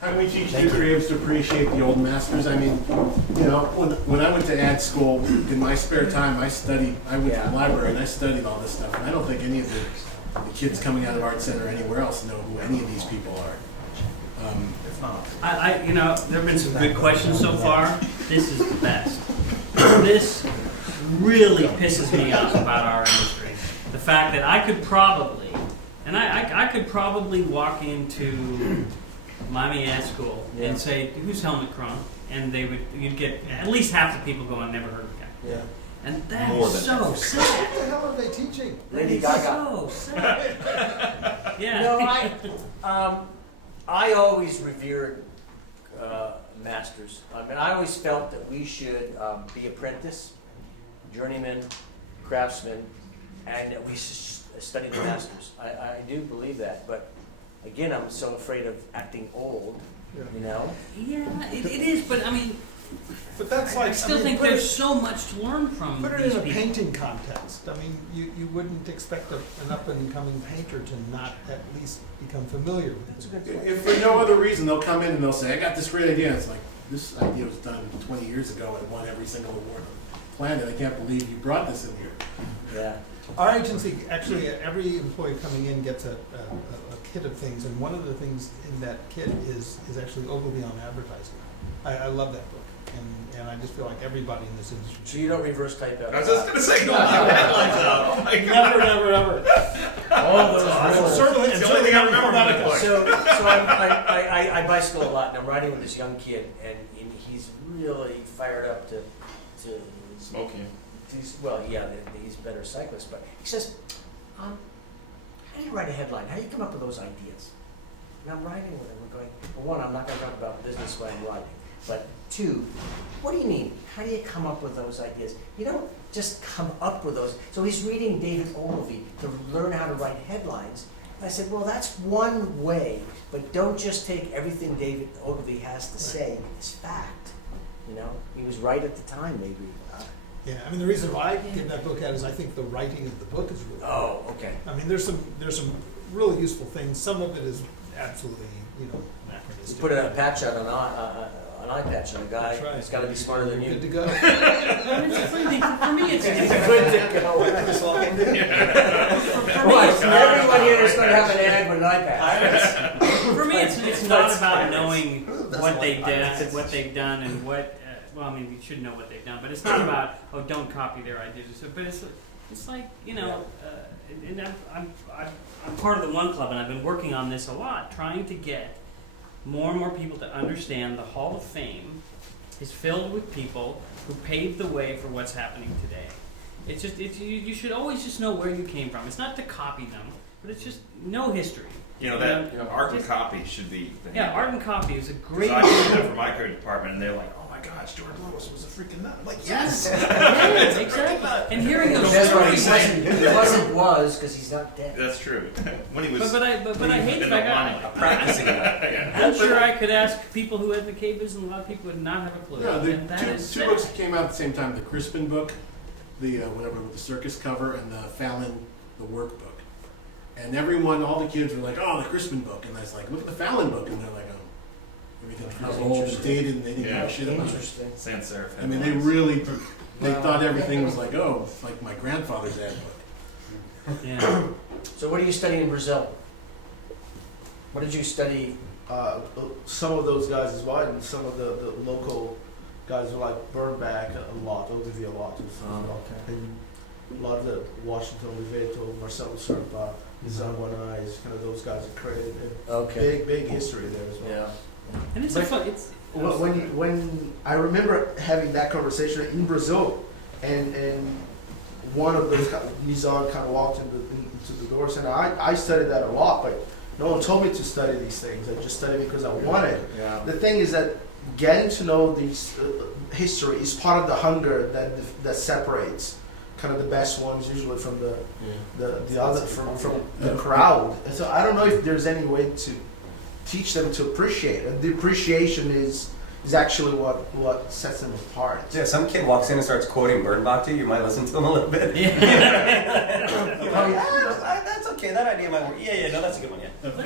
How do we teach new creatives to appreciate the old masters? I mean, you know, when I went to ad school, in my spare time, I went to the library and I studied all this stuff. And I don't think any of the kids coming out of Art Center or anywhere else know who any of these people are. You know, there have been some good questions so far. This is the best. This really pisses me off about our industry. The fact that I could probably, and I could probably walk into Miami Ad School and say, "Who's Helmut Kron?" And you'd get at least half the people going, "Never heard of the guy." Yeah. And that's so sad. What the hell are they teaching? Lady Gaga. So sad. Yeah. No, I always revered masters. I mean, I always felt that we should be apprentice, journeyman, craftsman, and that we study the masters. I do believe that, but again, I'm so afraid of acting old, you know? Yeah, it is, but I mean, But that's like, I still think there's so much to learn from put it these in a people. painting contest. I mean, you wouldn't expect an up-and-coming painter to not at least become familiar with it. If for no other reason, they'll come in and they'll say, "I got this great idea." It's like, this idea was done 20 years ago and won every single award on the planet. I can't believe you brought this in here. Yeah. Our agency, actually, every employee coming in gets a kit of things, and one of the things in that kit is actually Ogilvy on advertising. I love that book, and I just feel like everybody in this industry. So you don't reverse type out? I was just going to say, no headlines out. Oh my God. Never. All those rules. Certainly, It's the only thing I remember from the book. So I bicycle a lot, and I'm riding with this young kid, and he's really fired up to Smoking. well, yeah, he's a better cyclist, but he says, how do you write a headline? How do you come up with those ideas? And I'm riding with him, we're going, well, one, I'm not going to talk about business when I'm riding, but two, what do you mean? How do you come up with those ideas? You don't just come up with those. So he's reading David Ogilvy to learn how to write headlines. And I said, well, that's one way, but don't just take everything David Ogilvy has to say as fact. You know, he was right at the time, maybe. Yeah, I mean, the reason why I give that book out is I think the writing of the book is really good. Oh, okay. I mean, there's some really useful things. Some of it is absolutely, You anachronistic. put a patch on an eye patch on a guy. That's right. It's got to be smarter than you. Good to go. For me, it's Good to go. Everyone here is going to have an ad with an eye patch. For me, it's not about knowing what they've done, and what. Well, I mean, we should know what they've done, but it's not about don't copy their ideas. But it's like and I'm part of the One Club, and I've been working on this a lot, trying to get more and more people to understand the Hall of Fame is filled with people who paved the way for what's happening today. You should always just know where you came from. It's not to copy them, but it's just know history. Art and copy should be. Art and copy is a great. I did that for my creative department, and they're like, "Oh my gosh, George Lewis was a freaking nut." I'm like, yes, Yeah, exactly. And hearing those That's what he stories. said. Was because he's not dead. that's true. When he was, But I hate the fact practicing I'm sure I could ask people who had the cables, and a lot of people would not have a clue. Yeah, And that the is two sad. books that came out at the same time, the Crispin book, the whatever with the circus cover, and the Fallon, the workbook. And all the kids were like, "Oh, the Crispin book," and I was like, "Look at the Fallon book," and they're like, "Oh, everything feels old and dated, and they didn't give a shit about it." Interesting. sans serif. I mean, they thought everything was like, "Oh, like my grandfather's ad book." Yeah. So what do you study in Brazil? What did you study? Some of those guys as well, and some of the local guys are like Burnback a lot, Ogilvy a lot as well. And a lot of the Washington Oliveto, Marcelo Serpa, Nizam Guanais, kind of those guys are credited. Okay. Big history there as well. Yeah. And it's When I remember having that conversation in Brazil, and one of those Nizam kind of walked into the door saying, I studied that a lot, but no one told me to study these things. I just studied because I wanted. Yeah. The thing is that getting to know these history is part of the hunger that separates kind of the best ones usually from the other from the crowd. And so I don't know if there's any way to teach them to appreciate it. The appreciation is actually what sets them apart. Yeah, some kid walks in and starts quoting Bernbach to you, you might listen to him a little bit. Yeah. That's okay, that idea might work. Yeah, no, that's a good one, yeah. But